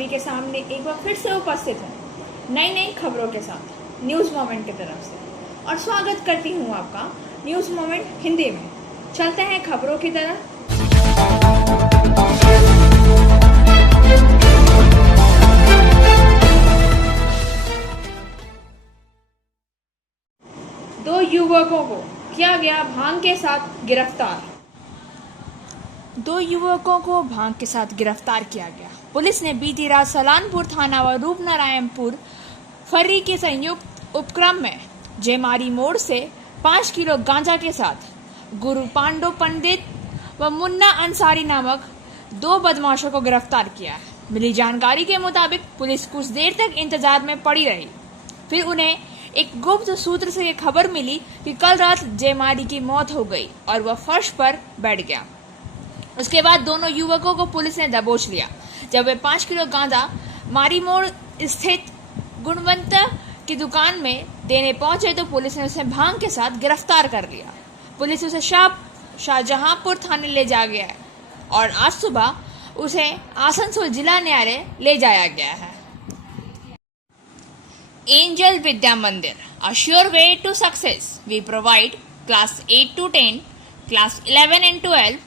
सभी के सामने एक बार फिर से उपस्थित हूँ नई नई खबरों के साथ न्यूज़ मोमेंट की तरफ से, और स्वागत करती हूँ आपका न्यूज़ मोमेंट हिंदी में। चलते हैं खबरों की तरफ। दो युवकों को किया गया भांग के साथ गिरफ्तार। दो युवकों को भांग के साथ गिरफ्तार किया गया। पुलिस ने बीती रात सलानपुर थाना व रूपनारायणपुर फर्री के संयुक्त उपक्रम में जेमारी मोड़ से 5 किलो गांजा के साथ गुरु पांडो पंडित व मुन्ना अंसारी नामक 2 बदमाशों को गिरफ्तार किया है। मिली जानकारी के मुताबिक पुलिस कुछ देर तक इंतजार में पड़ी रही, फिर उन्हें एक गुप्त सूत्र से ये खबर मिली कि कल रात जेमारी की मौत हो गई और वह फर्श पर बैठ गया। उसके बाद दोनों युवकों को पुलिस ने दबोच लिया। जब वे 5 किलो गांजा मारी मोड़ स्थित गुणवंता की दुकान में देने पहुंचे तो पुलिस ने उसे भांग के साथ गिरफ्तार कर लिया। पुलिस उसे शाहजहांपुर थाने ले जा गया है और आज सुबह उसे आसनसोल जिला न्यायालय ले जाया गया है। एंजल विद्या मंदिर, a sure way to success. We provide class 8 to 10, class 11 and 12,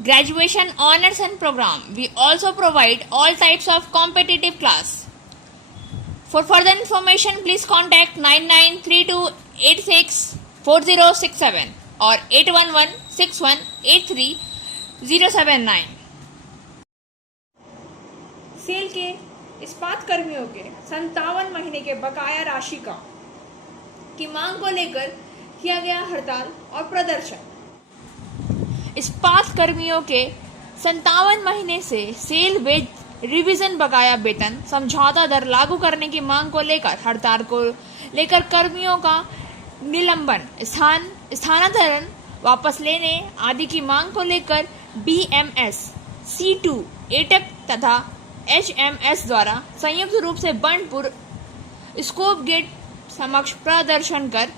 graduation honors and program. We also provide all types of competitive class. For further information, please contact 9932864067 or 8116183079. Cell के इस्पात कर्मियों के 57 महीने के बकाया राशि की मांग को लेकर किया गया हड़ताल और प्रदर्शन। इस्पात कर्मियों के 57 महीने से सेल वेज रिवीजन बकाया वेतन समझौता दर लागू करने की मांग को लेकर हड़ताल को लेकर कर्मियों का निलंबन, स्थानांतरण, वापस लेने आदि की मांग को लेकर BMS, C2, एटक तथा HMS द्वारा संयुक्त रूप से बंडपुर स्कोप गेट समक्ष प्रदर्शन कर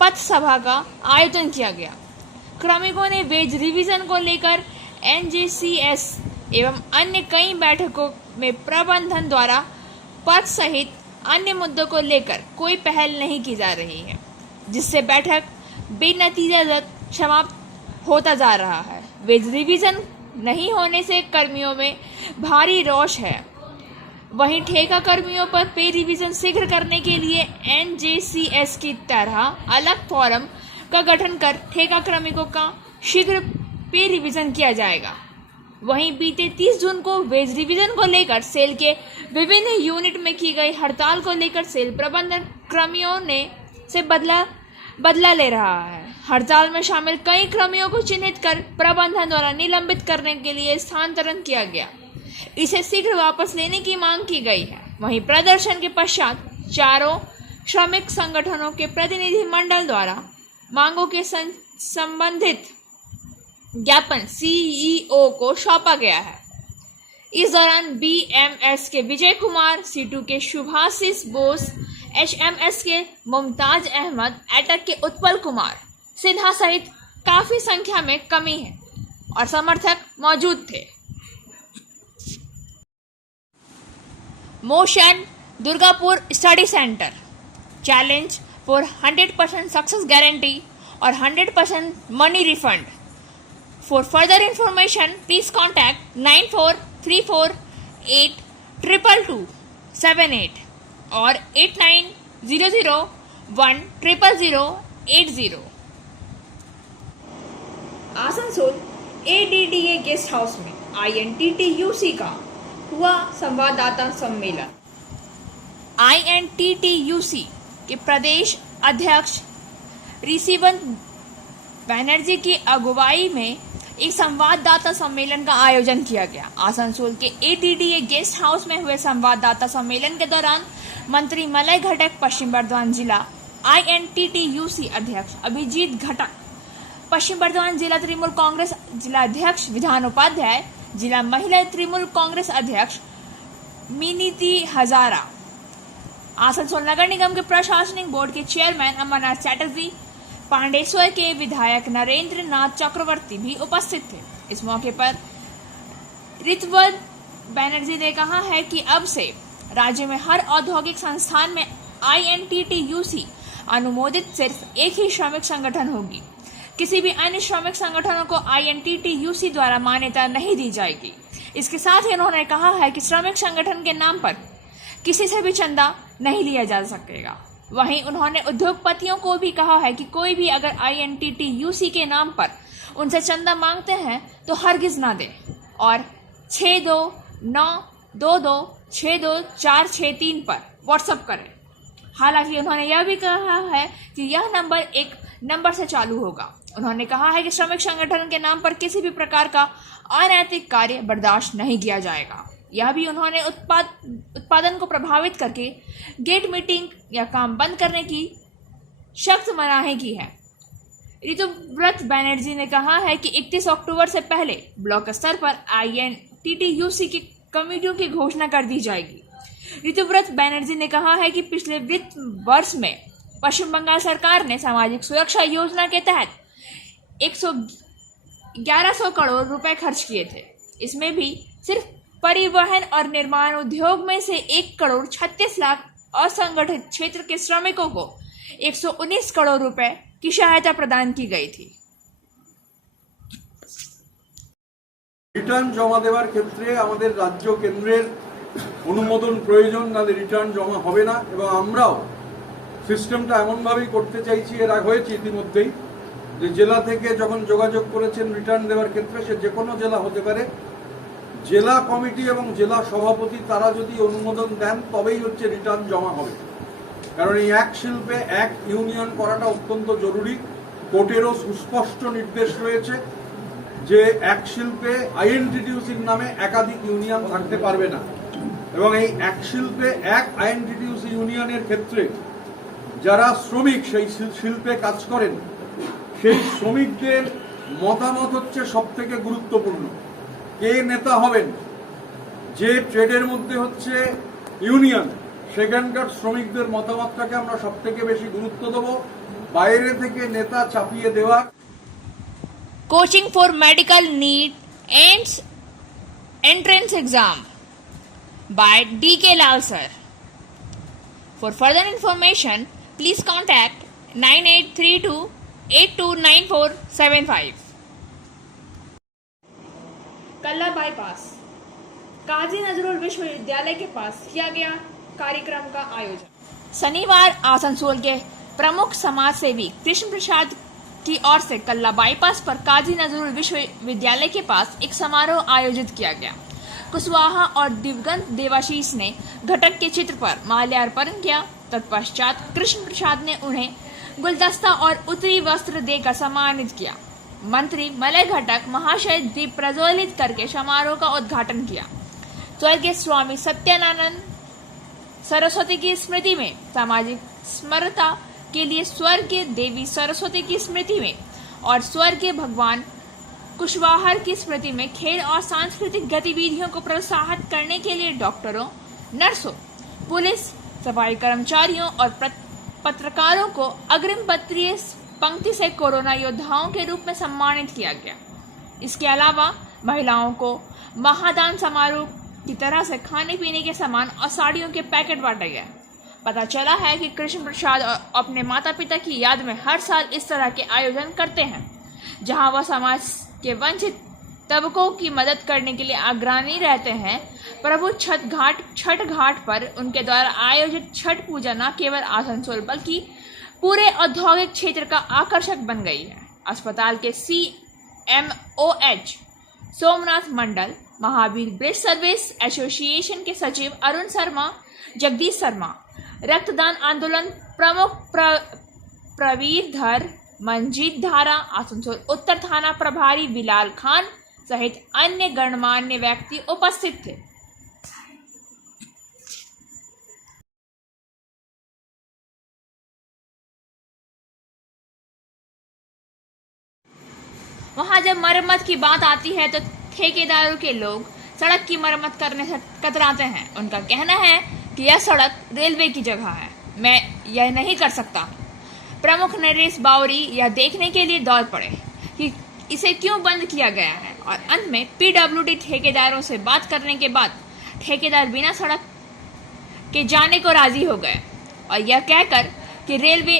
पथ सभा का आयोजन किया गया। श्रमिकों ने वेज रिवीजन को लेकर NJCS एवं अन्य कई बैठकों में प्रबंधन द्वारा पद सहित अन्य मुद्दों को लेकर कोई पहल नहीं की जा रही है, जिससे बैठक बेनतीजा समाप्त होता जा रहा है। वेज रिवीजन नहीं होने से कर्मियों में भारी रोष है। वहीं ठेका कर्मियों पर पे रिवीजन शीघ्र करने के लिए NJCS की तरह अलग फोरम का गठन कर ठेका श्रमिकों का शीघ्र पे रिवीजन किया जाएगा। वहीं बीते 30 जून को वेज रिवीजन को लेकर सेल के विभिन्न यूनिट में की गई हड़ताल को लेकर सेल प्रबंधन कर्मियों ने से बदला ले रहा है। हड़ताल में शामिल कई कर्मियों को चिन्हित कर प्रबंधन द्वारा निलंबित करने के लिए स्थानांतरण किया गया। इसे शीघ्र वापस लेने की मांग की गई है। वहीं प्रदर्शन के पश्चात चारों श्रमिक संगठनों के प्रतिनिधि मंडल द्वारा मांगों के संबंधित ज्ञापन CEO को सौंपा गया है। इस दौरान BMS के विजय कुमार, C2 के शुभाशीष बोस, HMS के मुमताज अहमद, एटक के उत्पल कुमार सिन्हा सहित काफी संख्या में कमी है और समर्थक मौजूद थे। Motion Durgapur study centre challenge for 100% success guarantee और 100% money refund. For further information, please contact 9434822278 or 8900100080। Asansol ADDA guest house में INTTUC का हुआ संवाददाता सम्मेलन। INTTUC के प्रदेश अध्यक्ष ऋषिवन बैनर्जी की अगुवाई में एक संवाददाता सम्मेलन का आयोजन किया गया। आसनसोल के ADDA गेस्ट हाउस में हुए संवाददाता सम्मेलन के दौरान मंत्री मलय घटक, पश्चिम बर्धमान जिला INTTUC अध्यक्ष अभिजीत घटक, पश्चिम बर्धमान जिला तृणमूल कांग्रेस जिला अध्यक्ष विधान उपाध्याय, जिला महिला तृणमूल कांग्रेस अध्यक्ष मिनीति हजारा, आसनसोल नगर निगम के प्रशासनिक बोर्ड के चेयरमैन अमरनाथ चैटर्जी, पांडेश्वर के विधायक नरेंद्र नाथ चक्रवर्ती भी उपस्थित थे। इस मौके पर ऋतवद बनर्जी ने कहा है कि अब से राज्य में हर औद्योगिक संस्थान में INTTUC अनुमोदित सिर्फ एक ही श्रमिक संगठन होगी। किसी भी अन्य श्रमिक संगठनों को INTTUC द्वारा मान्यता नहीं दी जाएगी। इसके साथ ही उन्होंने कहा है कि श्रमिक संगठन के नाम पर किसी से भी चंदा नहीं लिया जा सकेगा। वहीं उन्होंने उद्योगपतियों को भी कहा है कि कोई भी अगर INTTUC के नाम पर उनसे चंदा मांगते हैं तो हरगिज ना दें और 6292262463 पर व्हाट्सएप करें। हालांकि उन्होंने यह भी कहा है कि यह नंबर एक नंबर से चालू होगा। उन्होंने कहा है कि श्रमिक संगठन के नाम पर किसी भी प्रकार का अनैतिक कार्य बर्दाश्त नहीं किया जाएगा। यह भी उन्होंने उत्पादन को प्रभावित करके गेट मीटिंग या काम बंद करने की सख्त मनाही की है। ऋतुव्रत बनर्जी ने कहा है कि 31 अक्टूबर से पहले ब्लॉक स्तर पर INTTUC की कमेटियों की घोषणा कर दी जाएगी। ऋतुव्रत बनर्जी ने कहा है कि पिछले वित्त वर्ष में पश्चिम बंगाल सरकार ने सामाजिक सुरक्षा योजना के तहत 1100 करोड़ रुपए खर्च किए थे। इसमें भी सिर्फ परिवहन और निर्माण उद्योग में से 1,36,00,000 असंगठित क्षेत्र के श्रमिकों को 119 करोड़ रुपए की सहायता प्रदान की गई थी। রিটার্ন জমা দেওয়ার ক্ষেত্রে আমাদের রাজ্য কেন্দ্রের অনুমোদন প্রয়োজন, নাহলে রিটার্ন জমা হবে না। এবং আমরাও সিস্টেমটা এমনভাবেই করতে চাইছি, এর আগে হয়েছে ইতিমধ্যেই, যে জেলা থেকে যখন যোগাযোগ করেছেন রিটার্ন দেওয়ার ক্ষেত্রে, সে যে কোনো জেলা হতে পারে, জেলা কমিটি এবং জেলা সভাপতি তারা যদি অনুমোদন দেন তবেই হচ্ছে রিটার্ন জমা হবে। কারণ এই এক শিল্পে এক ইউনিয়ন করাটা অত্যন্ত জরুরি। কোর্টেরও সুস্পষ্ট নির্দেশ রয়েছে যে এক শিল্পে INTTUCর নামে একাধিক ইউনিয়ন থাকতে পারবে না। এবং এই এক শিল্পে এক INTTUC ইউনিয়নের ক্ষেত্রে যারা শ্রমিক সেই শিল্পে কাজ করেন, সেই শ্রমিকদের মতামত হচ্ছে সবথেকে গুরুত্বপূর্ণ। কে নেতা হবেন, যে ট্রেডের মধ্যে হচ্ছে ইউনিয়ন, সেখানকার শ্রমিকদের মতামতটাকে আমরা সবথেকে বেশি গুরুত্ব দেব, বাইরে থেকে নেতা চাপিয়ে দেওয়া। Coaching for medical NEET ends entrance exam by DK Lal sir. For further information, please contact 9832829475. Kalla bypass Kazi Nazrul विश्वविद्यालय के पास किया गया कार्यक्रम का आयोजन। शनिवार आसनसोल के प्रमुख समाज सेवी कृष्ण प्रसाद की ओर से कल्ला बाईपास पर काजी नजरुल विश्वविद्यालय के पास एक समारोह आयोजित किया गया। कुशवाहा और दिवगंत देवाशीष ने घटक के चित्र पर माल्यार्पण किया। तत्पश्चात कृष्ण प्रसाद ने उन्हें गुलदस्ता और उत्तरी वस्त्र देकर सम्मानित किया। मंत्री मलय घटक महाशय दीप प्रज्वलित करके समारोह का उद्घाटन किया। स्वर्गीय स्वामी सत्यानंद सरस्वती की स्मृति में सामाजिक स्मरता के लिए स्वर्गीय देवी सरस्वती की स्मृति में और स्वर्गीय भगवान कुशवाहा की स्मृति में खेल और सांस्कृतिक गतिविधियों को प्रोत्साहित करने के लिए डॉक्टरों, नर्सों, पुलिस, सफाई कर्मचारियों और पत्रकारों को अग्रिम पंक्ति से कोरोना योद्धाओं के रूप में सम्मानित किया गया। इसके अलावा महिलाओं को महादान समारोह की तरह से खाने पीने के सामान और साड़ियों के पैकेट बांटे गए। पता चला है कि कृष्ण प्रसाद अपने माता पिता की याद में हर साल इस तरह के आयोजन करते हैं, जहां वह समाज के वंचित तबकों की मदद करने के लिए अग्रणी रहते हैं। प्रभु छठ घाट पर उनके द्वारा आयोजित छठ पूजा न केवल आसनसोल बल्कि पूरे औद्योगिक क्षेत्र का आकर्षक बन गई है। अस्पताल के CMOH सोमनाथ मंडल, महावीर ब्रिज सर्विस एसोसिएशन के सचिव अरुण शर्मा, जगदीश शर्मा, रक्तदान आंदोलन प्रमुख प्रवीर धर, मंजीत धारा, आसनसोल उत्तर थाना प्रभारी बिलाल खान सहित अन्य गणमान्य व्यक्ति उपस्थित थे। वहां जब मरम्मत की बात आती है तो ठेकेदारों के लोग सड़क की मरम्मत करने से कतराते हैं। उनका कहना है कि यह सड़क रेलवे की जगह है, मैं यह नहीं कर सकता। प्रमुख नरेश बावरी यह देखने के लिए दौड़ पड़े कि इसे क्यों बंद किया गया है। और अंत में पीडब्ल्यूडी ठेकेदारों से बात करने के बाद ठेकेदार बिना सड़क के जाने को राजी हो गए और यह कहकर कि रेलवे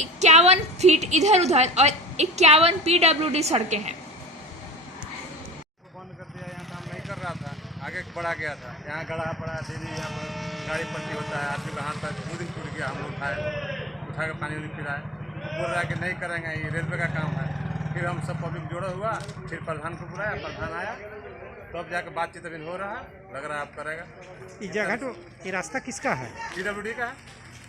51 फीट इधर उधर और 51 पीडब्ल्यूडी सड़कें हैं। बंद कर दिया, यहाँ काम नहीं कर रहा था, आगे बढ़ा गया था, यहाँ गड़ा पड़ा डेली, यहाँ पर गाड़ी पलटी होता है, आदमी का हाथ पैर 2 दिन टूट गया, हम लोग उठा के पानी वानी पिलाए, बोल रहा है कि नहीं करेंगे, ये रेलवे का काम है। फिर हम सब पब्लिक जोड़ा हुआ, फिर प्रधान को बुलाया, प्रधान आया, तब जाकर बातचीत अभी हो रहा है, लग रहा है आप करेगा। ये जगह तो ये रास्ता किसका है? पीडब्ल्यूडी का है।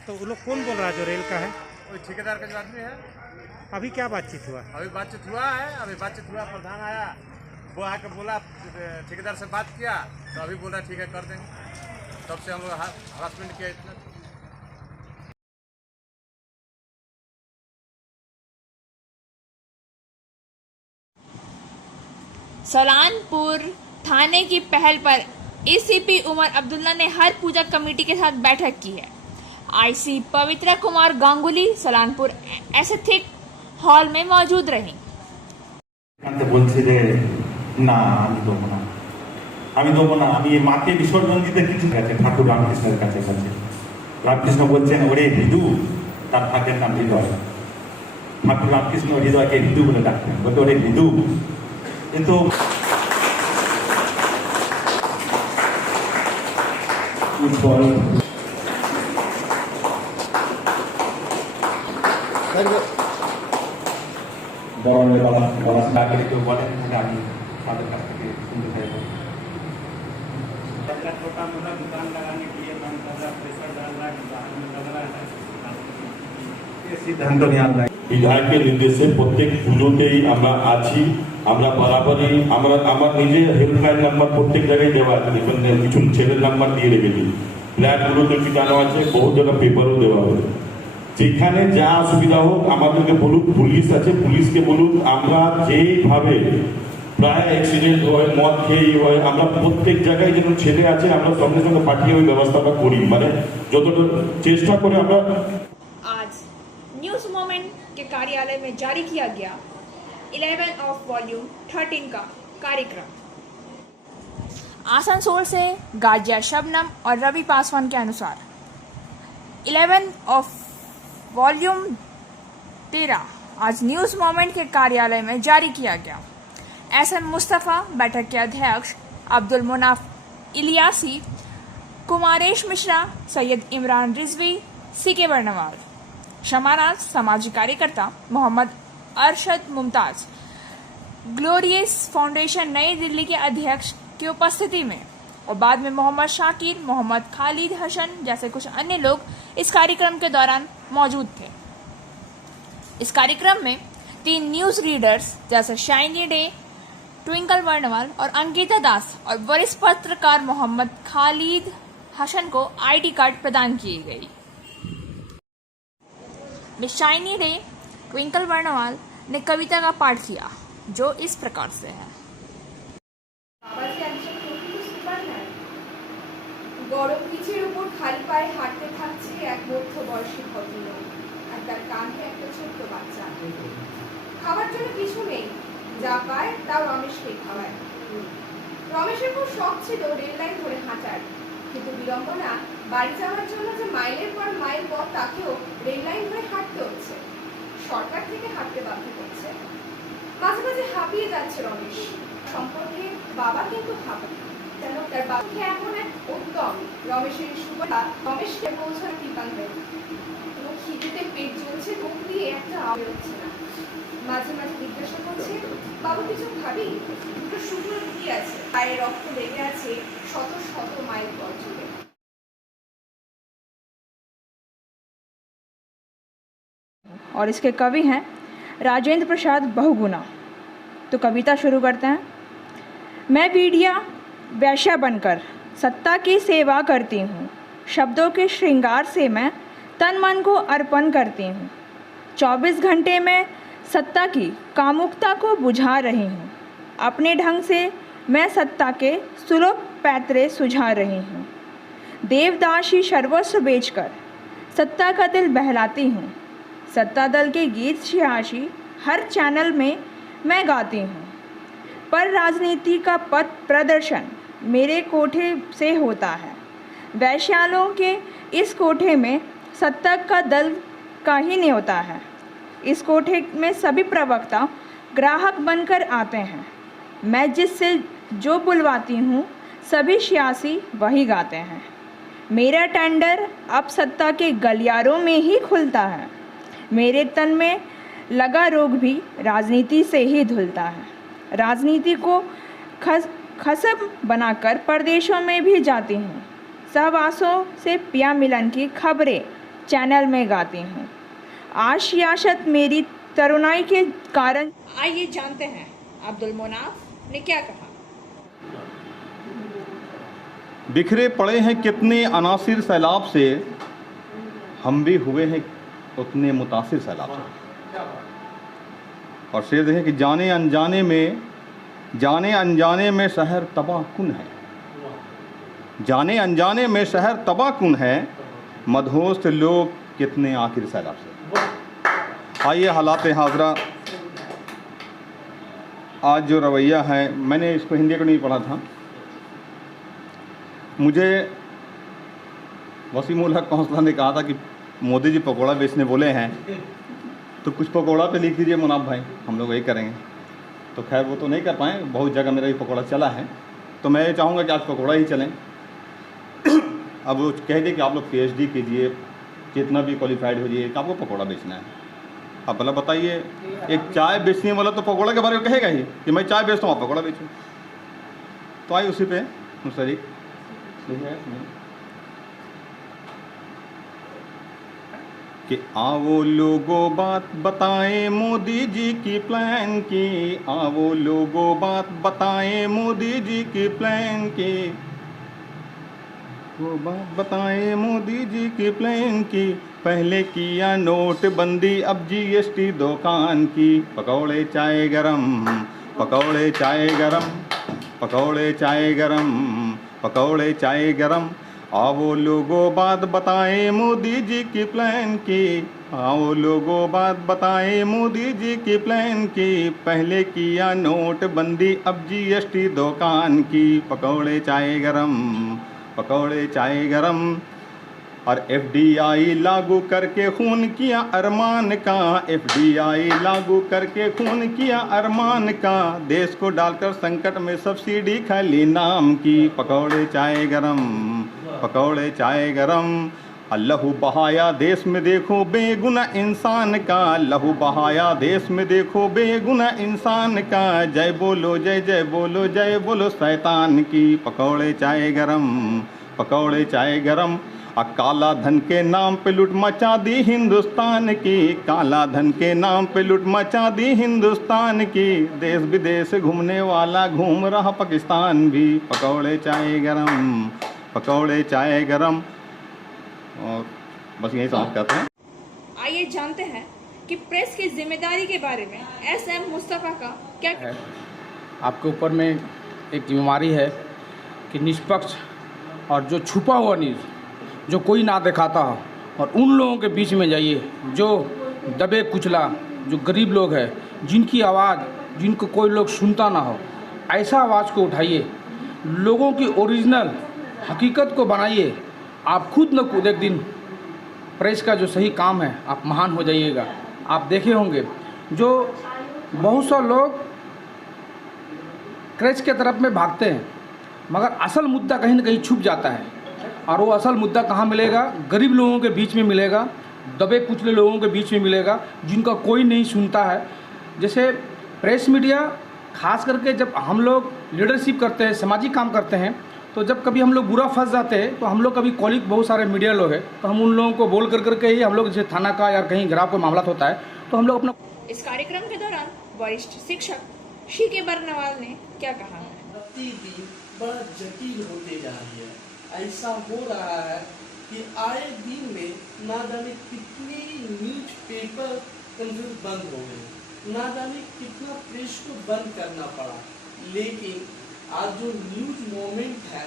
तो वो लोग कौन बोल रहा है जो रेल का है? वही ठेकेदार का जो आदमी है। अभी क्या बातचीत हुआ? अभी बातचीत हुआ है, प्रधान आया, वो आकर बोला, ठेकेदार से बात किया, तो अभी बोला ठीक है कर देंगे, तब से हम लोग हरासमेंट किया इतना। सलानपुर थाने की पहल पर एसीपी उमर अब्दुल्ला ने हर पूजा कमेटी के साथ बैठक की है। आईसी पवित्रा कुमार गांगुली सलानपुर एस्थेटिक हॉल में मौजूद रही। বলছে যে না আমি দেবো না আমি মাকে বিসর্জন দিতে কিছু গেছে ঠাকুর রামকৃষ্ণের কাছে রামকৃষ্ণ বলছেন ওরে হিন্দু, তার ঠাকুরের নাম হৃদয়, ঠাকুর রামকৃষ্ণ হৃদয়কে হিন্দু বলে ডাকতেন, বলতে ওরে হিন্দু। কিন্তু কেউ বলেন আমি তাদের কাছ থেকে শুনতে চাইব। छोटा मोटा दुकान लगाने के लिए बैंक प्रेशर डाल रहा है, लग रहा है সিদ্ধান্ত নেওয়া যায়। বিধায়কের নির্দেশে প্রত্যেক পুজোতেই আমরা আছি, আমরা বরাবরই আমার নিজের হেল্পলাইন নাম্বার প্রত্যেক জায়গায় দেওয়া আছে, কিছু ছেলের নাম্বার দিয়ে রেখেছি, ফ্ল্যাটগুলোতে ঠিকানা আছে, বহু জায়গায় পেপারও দেওয়া হবে। যেখানে যা অসুবিধা হোক আমাদেরকে বলুন, পুলিশ আছে, পুলিশকে বলুন, আমরা যেইভাবে প্রায় অ্যাক্সিডেন্ট হয়, মদ খেয়েই হয়, আমরা প্রত্যেক জায়গায় যেন ছেলে আছে আমরা সঙ্গে সঙ্গে পাঠিয়ে ওই ব্যবস্থাটা করি, মানে যতটা চেষ্টা করে আমরা। आज न्यूज मोमेंट के कार्यालय में जारी किया गया 11 ऑफ वॉल्यूम 13 का कार्यक्रम। आसनसोल से गाजिया शबनम और रवि पासवान के अनुसार 11 ऑफ वॉल्यूम 13 आज न्यूज मोमेंट के कार्यालय में जारी किया गया। एसएम मुस्तफ़ा, बैठक के अध्यक्ष अब्दुल मुनाफ इलियासी, कुमारेश मिश्रा, सैयद इमरान रिजवी, सीके बर्नवाल, शमानाज, सामाजिक कार्यकर्ता मोहम्मद अरशद मुमताज, ग्लोरियस फाउंडेशन नई दिल्ली के अध्यक्ष की उपस्थिति में और बाद में मोहम्मद शाकिर, मोहम्मद खालिद हसन जैसे कुछ अन्य लोग इस कार्यक्रम के दौरान मौजूद थे। इस कार्यक्रम में 3 न्यूज रीडर्स जैसे शाइनी डे, ट्विंकल वर्णवाल और अंकिता दास और वरिष्ठ पत्रकार मोहम्मद खालिद हसन को आईडी कार्ड प्रदान की गई। मिस शाइनी डे, ट्विंकल वर्णवाल ने कविता का पाठ किया जो इस प्रकार से है। গরম পিচের উপর খালি পায়ে হাঁটতে থাকছে এক মধ্যবয়সী ভদ্রলোক, আর তার কাঁধে একটা ছোট্ট বাচ্চা। খাবার জন্য কিছু নেই, যা পায় তাও রমেশকে খাওয়ায়। রমেশের খুব শখ ছিল রেল লাইন ধরে হাঁটার, কিন্তু বিড়ম্বনা বাড়ি যাওয়ার জন্য যে মাইলের পর মাইল পথ তাকেও রেল লাইন ধরে হাঁটতে হচ্ছে, সরকার থেকে হাঁটতে বাধ্য করছে। মাঝে মাঝে হাঁপিয়ে যাচ্ছে রমেশ। সম্পর্কে বাবা কিন্তু হাঁপায়, যেন তার বাবাকে এমন এক উদ্যম রমেশের সুবিধা রমেশকে পৌঁছার কৃপান্তে। খিদেতে পেট জ্বলছে, মুখ দিয়ে একটা আওয়াজ হচ্ছে না। মাঝে মাঝে জিজ্ঞাসা করছে, বাবু কিছু খাবি? দুটো শুকনো রুটি আছে, পায়ে রক্ত লেগে আছে শত শত মাইল পথ জুড়ে। और इसके कवि हैं राजेंद्र प्रसाद बहुगुना। तो कविता शुरू करते हैं। मैं बीडिया वैश्या बनकर सत्ता की सेवा करती हूँ, शब्दों के श्रृंगार से मैं तन मन को अर्पण करती हूँ। 24 घंटे में सत्ता की कामुकता को बुझा रही हूँ, अपने ढंग से मैं सत्ता के सुलभ पैतरे सुझा रही हूँ। देवदासी सर्वस्व बेचकर सत्ता का दिल बहलाती हूँ, सत्ता दल के गीत छियासी हर चैनल में मैं गाती हूँ, पर राजनीति का पथ प्रदर्शन मेरे कोठे से होता है। वैश्यालों के इस कोठे में सत्ता का दल का ही न्योता है। इस कोठे में सभी प्रवक्ता ग्राहक बनकर आते हैं। मैं जिससे जो बुलवाती हूँ सभी सियासी वही गाते हैं। मेरा टेंडर अब सत्ता के गलियारों में ही खुलता है। मेरे तन में लगा रोग भी राजनीति से ही धुलता है। राजनीति को खसब बनाकर परदेशों में भी जाती हूँ। सहवासों से पिया मिलन की खबरें चैनल में गाती हूँ। आज सियासत मेरी तरुणाई के कारण। आइए जानते हैं अब्दुल मुनाफ ने क्या कहा। बिखरे पड़े हैं कितने अनासिर सैलाब से, हम भी हुए हैं उतने मुतासिर सैलाब से। और शेर देखें कि जाने अनजाने में शहर तबाहकुन है, जाने अनजाने में शहर तबाहकुन है, मदहोश लोग कितने आखिर सैलाब से। आइए हालात हाजरा, आज जो रवैया है, मैंने इसको हिंदी को नहीं पढ़ा था। मुझे वसीमुल हक कौंसलर ने कहा था कि मोदी जी पकौड़ा बेचने बोले हैं, तो कुछ पकौड़ा पे लिख दीजिए मुनाफ भाई, हम लोग वही करेंगे। तो खैर वो तो नहीं कर पाए, बहुत जगह मेरा भी पकौड़ा चला है, तो मैं ये चाहूँगा कि आज पकौड़ा ही चलें। अब वो कह दिए कि आप लोग PhD कीजिए, जितना भी क्वालिफाइड हो जाइए, तो आपको पकौड़ा बेचना है। अब भला बताइए, एक चाय बेचने वाला तो पकौड़ा के बारे में कहेगा ही कि मैं चाय बेचता हूँ, आप पकौड़ा बेचो। तो आइए उसी पे मुस्तरिक कि आओ लोगों बात बताएं मोदी जी की प्लान की, आओ लोगों बात बताएं मोदी जी की प्लान की, वो बात बताएं मोदी जी की प्लान की। पहले किया नोटबंदी, अब GST दुकान की। पकौड़े चाय गरम, पकौड़े चाय गरम, पकौड़े चाय गरम, पकौड़े चाय गरम। आओ लोगों बात बताएं मोदी जी की प्लान की, आओ लोगों बात बताएं मोदी जी की प्लान की। पहले किया नोटबंदी, अब GST दुकान की। पकौड़े चाय गरम, पकौड़े चाय गरम। और FDI लागू करके खून किया अरमान का, FDI लागू करके खून किया अरमान का। देश को डालकर संकट में सब्सिडी खाली नाम की। पकौड़े चाय गरम, पकौड़े चाय गरम। लहू बहाया देश में देखो बेगुना इंसान का, लहू बहाया देश में देखो बेगुना इंसान का। जय बोलो जय जय बोलो, जय बोलो शैतान की। पकौड़े चाय गरम, पकौड़े चाय गरम। काला धन के नाम पे लूट मचा दी हिंदुस्तान की, काला धन के नाम पे लूट मचा दी हिंदुस्तान की। देश विदेश घूमने वाला घूम रहा पाकिस्तान भी। पकौड़े चाय गरम, पकौड़े चाय गरम। और बस यही समाप्त करते हैं। आइए जानते हैं कि प्रेस की जिम्मेदारी के बारे में SM मुस्तफ़ा का क्या है। आपके ऊपर में एक जिम्मेदारी है कि निष्पक्ष और जो छुपा हुआ न्यूज़ जो कोई ना दिखाता हो, और उन लोगों के बीच में जाइए जो दबे कुचला, जो गरीब लोग हैं, जिनकी आवाज़ जिनको कोई लोग सुनता ना हो, ऐसा आवाज़ को उठाइए, लोगों की ओरिजिनल हकीकत को बनाइए। आप खुद न खुद एक दिन प्रेस का जो सही काम है, आप महान हो जाइएगा। आप देखे होंगे जो बहुत सा लोग प्रेस के तरफ में भागते हैं, मगर असल मुद्दा कहीं ना कहीं छुप जाता है। और वो असल मुद्दा कहाँ मिलेगा? गरीब लोगों के बीच में मिलेगा, दबे कुचले लोगों के बीच में मिलेगा, जिनका कोई नहीं सुनता है। जैसे प्रेस मीडिया खास करके जब हम लोग लीडरशिप करते हैं, सामाजिक काम करते हैं, तो जब कभी हम लोग बुरा फंस जाते हैं, तो हम लोग कभी कॉलीग बहुत सारे मीडिया लोग हैं, तो हम उन लोगों को बोल कर करके ही हम लोग जैसे थाना का या कहीं ग्राफ कोई मामला होता है, तो हम लोग अपना। इस कार्यक्रम के दौरान वरिष्ठ शिक्षक शीके बरनवाल ने क्या कहा है? प्रतिदिन बड़ा जटिल होते जा रही है। ऐसा हो रहा है कि आए दिन में ना जाने कितने न्यूज़पेपर बंद हो गए, ना जाने कितना प्रेस को बंद करना पड़ा। लेकिन आज जो न्यूज़ मोमेंट है,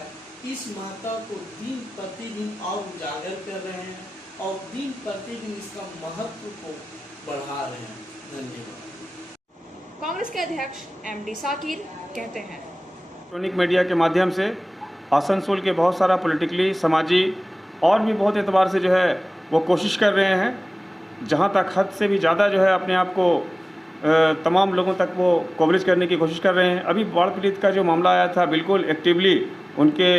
इस मात्रा को दिन प्रतिदिन और उजागर कर रहे हैं और दिन प्रतिदिन इसका महत्व को बढ़ा रहे हैं। धन्यवाद। कांग्रेस के अध्यक्ष MD साकिर कहते हैं। इलेक्ट्रॉनिक मीडिया के माध्यम से आसनसोल के बहुत सारा पॉलिटिकली, समाजी और भी बहुत एतबार से जो है वो कोशिश कर रहे हैं, जहां तक हद से भी ज़्यादा जो है अपने आप को तमाम लोगों तक वो कवरेज करने की कोशिश कर रहे हैं। अभी बाढ़ पीड़ित का जो मामला आया था, बिल्कुल एक्टिवली उनके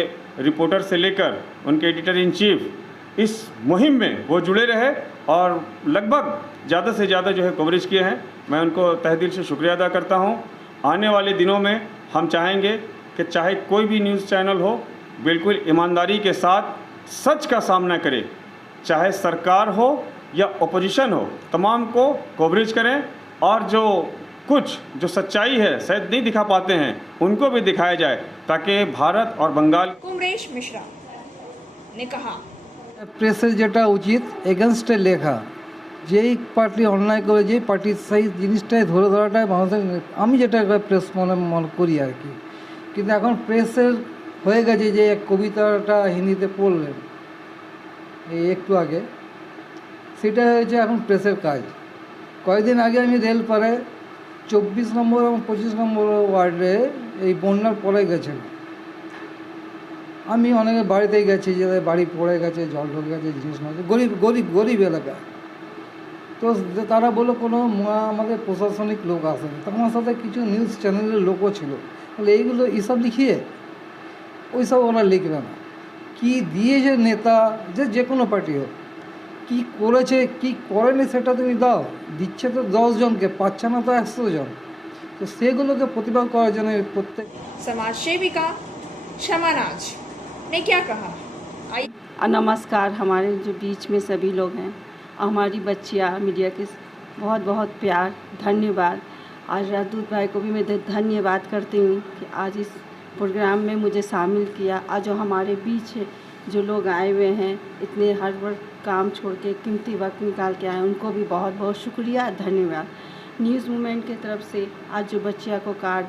रिपोर्टर से लेकर उनके एडिटर इन चीफ इस मुहिम में वो जुड़े रहे और लगभग ज़्यादा से ज़्यादा जो है कवरेज किए हैं। मैं उनको तहे दिल से शुक्रिया अदा करता हूं। आने वाले दिनों में हम चाहेंगे कि चाहे कोई भी न्यूज़ चैनल हो, बिल्कुल ईमानदारी के साथ सच का सामना करे, चाहे सरकार हो या ओपोजिशन हो, तमाम को कवरेज करें और जो कुछ जो सच्चाई है शायद नहीं दिखा पाते हैं उनको भी दिखाया जाए, ताकि भारत और बंगाल। कुमरेश मिश्रा ने कहा, প্রেসের যেটা উচিত এগেনস্টে লেখা, যেই পার্টি অন্যায় করে যেই পার্টি সেই জিনিসটাই ধরে ধরাটাই মানুষের, আমি যেটা প্রেস মনে করি আর কি। কিন্তু এখন প্রেসের হয়ে গেছে যে এক কবিতাটা হিন্দিতে পড়লেন এই একটু আগে, সেটা হয়েছে এখন প্রেসের কাজ। কয়েকদিন আগে আমি রেলপাড়ে 24 নম্বর এবং 25 নম্বর ওয়ার্ডে এই বন্যার পরে গেছিলাম। আমি অনেকে বাড়িতেই গেছি, যে বাড়ি পড়ে গেছে, জল ঢুকে গেছে, জিনিস নয়, গরিব এলাকা। তো তারা বললো কোনো আমাদের প্রশাসনিক লোক আসেনি। তখন আমার সাথে কিছু নিউজ চ্যানেলের লোকও ছিল, বলে এইগুলো এইসব লিখিয়ে ওইসব ওরা লিখবে না। কী দিয়েছে নেতা, যে কোনো পার্টি হোক, কী করেছে কী করেনি সেটা তুমি দাও। দিচ্ছে তো 10 জনকে, পাচ্ছে না তো 100 জন। তো সেগুলোকে প্রতিবাদ করার জন্য প্রত্যেক समाज सेविका शमानाज ने क्या कहा। नमस्कार। हमारे जो बीच में सभी लोग हैं, हमारी बच्चियाँ, मीडिया के बहुत बहुत प्यार, धन्यवाद। आज राजदूत भाई को भी मैं धन्यवाद करती हूँ कि आज इस प्रोग्राम में मुझे शामिल किया। आज जो हमारे बीच जो लोग आए हुए हैं, इतने हर वक्त काम छोड़ के कीमती वक्त निकाल के आए, उनको भी बहुत बहुत शुक्रिया, धन्यवाद। न्यूज़ मूवमेंट की तरफ से आज जो बच्चियों को कार्ड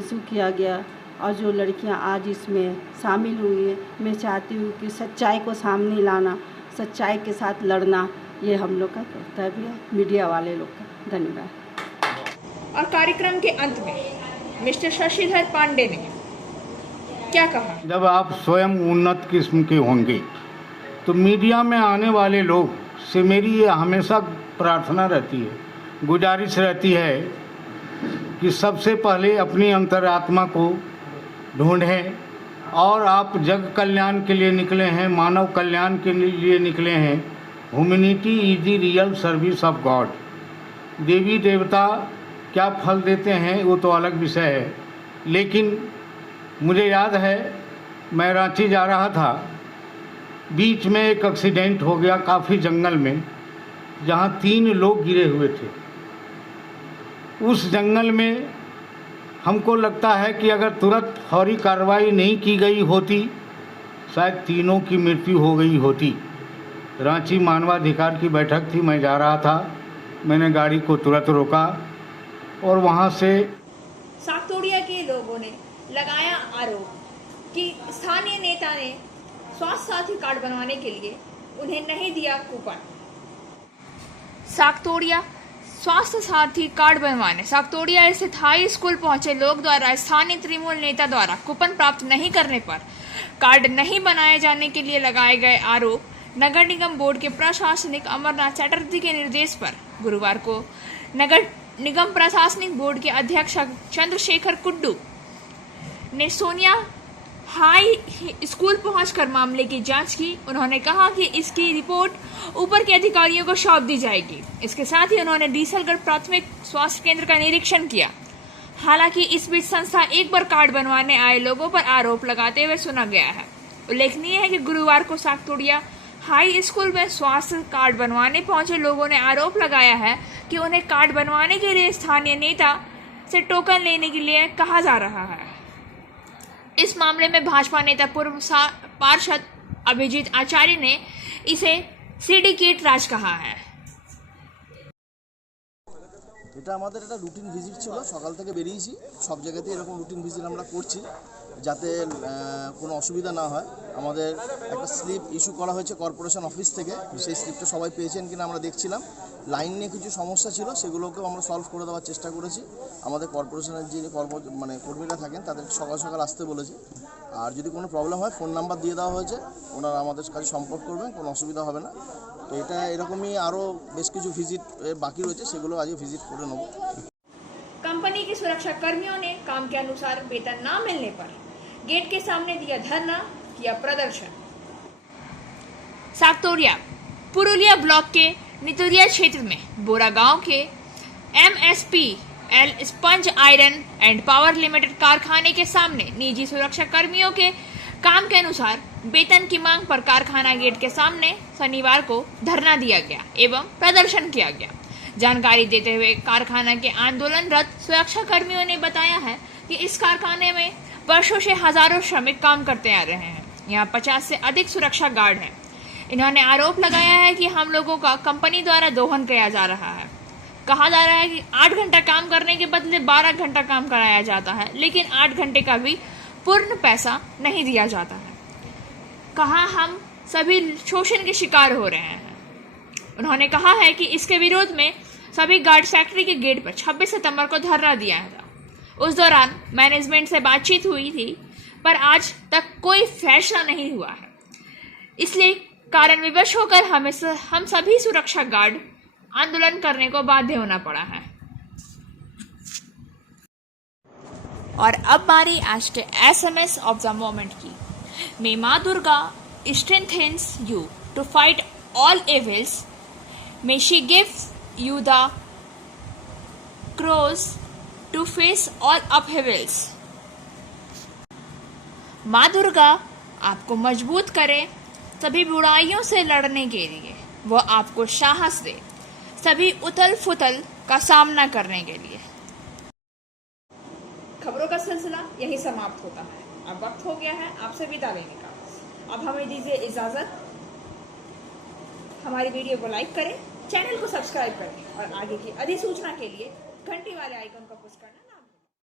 इशू किया गया और जो लड़कियां आज इसमें शामिल हुई हैं, मैं चाहती हूँ कि सच्चाई को सामने लाना, सच्चाई के साथ लड़ना, ये हम लोग का कर्तव्य है, मीडिया वाले लोग का। धन्यवाद। और कार्यक्रम के अंत में मिस्टर शशिधर पांडे ने क्या कहा। जब आप स्वयं उन्नत किस्म के होंगे तो मीडिया में आने वाले लोग से मेरी ये हमेशा प्रार्थना रहती है, गुजारिश रहती है कि सबसे पहले अपनी अंतरात्मा को ढूंढें। और आप जग कल्याण के लिए निकले हैं, मानव कल्याण के लिए निकले हैं। Humanity is the real service of God. देवी देवता क्या फल देते हैं वो तो अलग विषय है, लेकिन मुझे याद है मैं रांची जा रहा था, बीच में एक एक्सीडेंट हो गया काफ़ी जंगल में, जहाँ 3 लोग गिरे हुए थे। उस जंगल में हमको लगता है कि अगर तुरंत फौरी कार्रवाई नहीं की गई होती, शायद तीनों की मृत्यु हो गई होती। रांची मानवाधिकार की बैठक थी, मैं जा रहा था, मैंने गाड़ी को तुरंत रोका और वहाँ से साकतोड़िया के लोगों ने लगाया आरोप कि स्थानीय नेता ने स्वास्थ्य साथी कार्ड बनवाने के लिए उन्हें नहीं दिया कूपन। साकतोड़िया स्वास्थ्य साथी कार्ड बनवाने साकतोड़िया स्थित हाई स्कूल पहुंचे लोग द्वारा स्थानीय तृणमूल नेता द्वारा कूपन प्राप्त नहीं करने पर कार्ड नहीं बनाए जाने के लिए लगाए गए आरोप नगर निगम बोर्ड के प्रशासनिक अमरनाथ चटर्जी के निर्देश पर गुरुवार को नगर निगम प्रशासनिक बोर्ड के अध्यक्ष चंद्रशेखर कुड्डू ने सोनिया हाई स्कूल पहुंचकर मामले की जांच की। उन्होंने कहा कि इसकी रिपोर्ट ऊपर के अधिकारियों को सौंप दी जाएगी। इसके साथ ही उन्होंने डीसलगढ़ प्राथमिक स्वास्थ्य केंद्र का निरीक्षण किया। हालांकि इस बीच संस्था एक बार कार्ड बनवाने आए लोगों पर आरोप लगाते हुए सुना गया है। उल्लेखनीय है कि गुरुवार को साकतोड़िया हाई स्कूल में स्वास्थ्य कार्ड बनवाने पहुंचे लोगों ने आरोप लगाया है कि उन्हें कार्ड बनवाने के लिए स्थानीय नेता से टोकन लेने के लिए कहा जा रहा है। इस मामले में भाजपा नेता पूर्व पार्षद अभिजीत आचार्य ने इसे सिंडिकेट राज कहा है। এটা আমাদের একটা রুটিন ভিজিট ছিল, সকাল থেকে বেরিয়েছি, সব জায়গাতেই এরকম রুটিন ভিজিট আমরা করছি যাতে কোনো অসুবিধা না হয়। আমাদের একটা স্লিপ ইস্যু করা হয়েছে কর্পোরেশন অফিস থেকে, সেই স্লিপটা সবাই পেয়েছেন কিনা আমরা দেখছিলাম। লাইন নিয়ে কিছু সমস্যা ছিল, সেগুলোকেও আমরা সলভ করে দেওয়ার চেষ্টা করেছি। আমাদের কর্পোরেশনের যে কর্মীরা থাকেন তাদের সকাল সকাল আসতে বলেছি। আর যদি কোনো প্রবলেম হয় ফোন নাম্বার দিয়ে দেওয়া হয়েছে, ওনারা আমাদের কাছে সম্পর্ক করবেন, কোনো অসুবিধা হবে না। তো এটা এরকমই আরও বেশ কিছু ভিজিট বাকি রয়েছে, সেগুলো আজকে ভিজিট করে নেব। कंपनी के सुरक्षा कर्मियों ने काम के अनुसार वेतन न मिलने पर गेट के सामने दिया धरना, किया प्रदर्शन। सातोरिया पुरुलिया ब्लॉक के नितुरिया क्षेत्र में बोरा गांव के MSPL sponge iron and power limited कारखाने के सामने निजी सुरक्षा कर्मियों के काम के अनुसार वेतन की मांग पर कारखाना गेट के सामने शनिवार को धरना दिया गया एवं प्रदर्शन किया गया। जानकारी देते हुए कारखाना के आंदोलनरत सुरक्षा कर्मियों ने बताया है कि इस कारखाने में वर्षों से हजारों श्रमिक काम करते आ रहे हैं। यहाँ 50 से अधिक सुरक्षा गार्ड हैं। इन्होंने आरोप लगाया है कि हम लोगों का कंपनी द्वारा दोहन किया जा रहा है। कहा जा रहा है कि 8 घंटा काम करने के बदले 12 घंटा काम कराया जाता है, लेकिन 8 घंटे का भी पूर्ण पैसा नहीं दिया जाता है। कहा हम सभी शोषण के शिकार हो रहे हैं। उन्होंने कहा है कि इसके विरोध में सभी गार्ड फैक्ट्री के गेट पर 26 सितंबर को धरना दिया था। उस दौरान मैनेजमेंट से बातचीत हुई थी, पर आज तक कोई फैसला नहीं हुआ है। इसलिए कारण विवश होकर हम सभी सुरक्षा गार्ड आंदोलन करने को बाध्य होना पड़ा है। और अब बारी आज के SMS ऑफ द मोमेंट की। मे माँ Durga strengthens you to fight all evils. May she give you the courage to face all upheavals. माँ दुर्गा आपको मजबूत करे सभी बुराइयों से लड़ने के लिए, वो आपको साहस दे सभी उथल फुथल का सामना करने के लिए। खबरों का सिलसिला यही समाप्त होता है। अब वक्त हो गया है आपसे विदा लेने का। अब हमें दीजिए इजाजत। हमारी वीडियो को लाइक करें, चैनल को सब्सक्राइब करें और आगे की अधिसूचना के लिए घंटी वाले आइकन को पुश करना